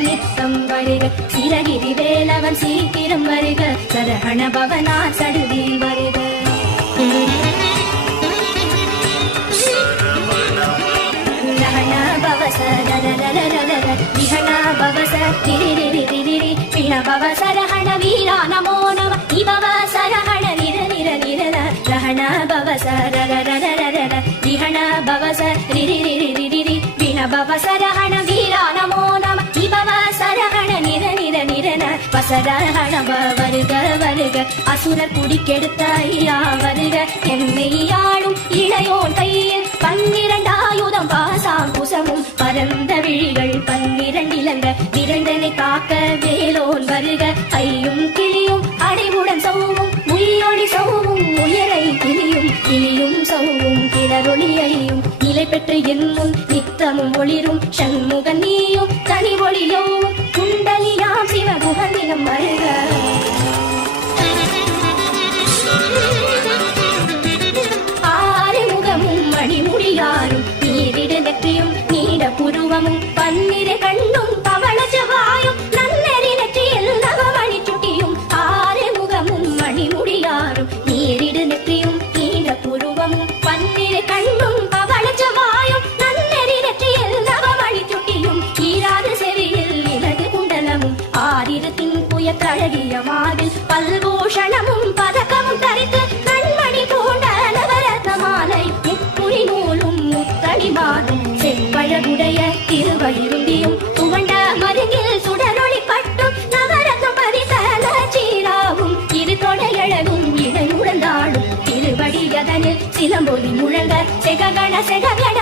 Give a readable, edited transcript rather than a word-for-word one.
வேலவன் நித்தம் வருக, சிரகிரி வேலவன் சீக்கிரம் வருக, சரஹண பவனார் சடுதியில் வருக. ரஹண பவச ரரரரரர விஹண பவச திரிரிரி திரிரி பிண பவச ரஹண வீரா நமோ நம இபவ சரஹண நிர நிர நிரன ரஹண பவச ரரரரரர விஹண பவச ரிரிரிரி ரிரிரி பிண பவச ரஹண வீரா நமோ நம இபவ சரஹண நிர நிர நிரன வசரஹண வருக வருக அசுரர் குடிக்கெடுத்த ஐயா வருக, எம்மையாளும் இளையோன் கையில் 12 ஆயுதம் பாசாம் குசமும் பரந்த விழிகள் 12 இலங்க விரைந்தனை காக்க வேலோன் வருக, ஐயும் கிளியும் அடைவுடன் சௌவும் உயிரொளி சௌவும் உயரை கிளியும் கிளியும் சௌவும் கிளரொளியையும் நிலை பெற்று என்முன் நித்தமும் ஒளிரும் சண்முகன் நீயும் தனி ஒளியோவும் குண்டலியாம் சிவகுகனிடம் வருக. மணிமுடியாரும் நீரிடு நெற்றியும் நீட புருவமும் 12 கண்ணும் பவள ஜவாயும் நன்னெறி நெற்றியில் நவமணி சுட்டியும் 6 முகமும் மணிமுடியாரும் நீரிடு நெற்றியும் நீட புருவமும் 12 கண்ணும் பவள ஜவாயும் நன்னெறி நெற்றியில் நவமணி சுட்டியும் ஈராது செவியில் இலகு குண்டலமும் 6 புயத்தழகிய மாவில் பல்பூஷணமும் பதக்கமும் தரித்து கண்மணி பூண்ட நவரத்ன மாலை நூலும் முத்தடிமானும் செவ்வழகுடைய திருவயிருந்தியும் துவண்ட மருங்கில் சுடரொளி பட்டும் நவரத்னம் பரிசல சீராவும் இரு தொடையழகும் இடை முழந்தாடும் திருவடியதனில் சிலம்பொலி முழங்க செககண செககண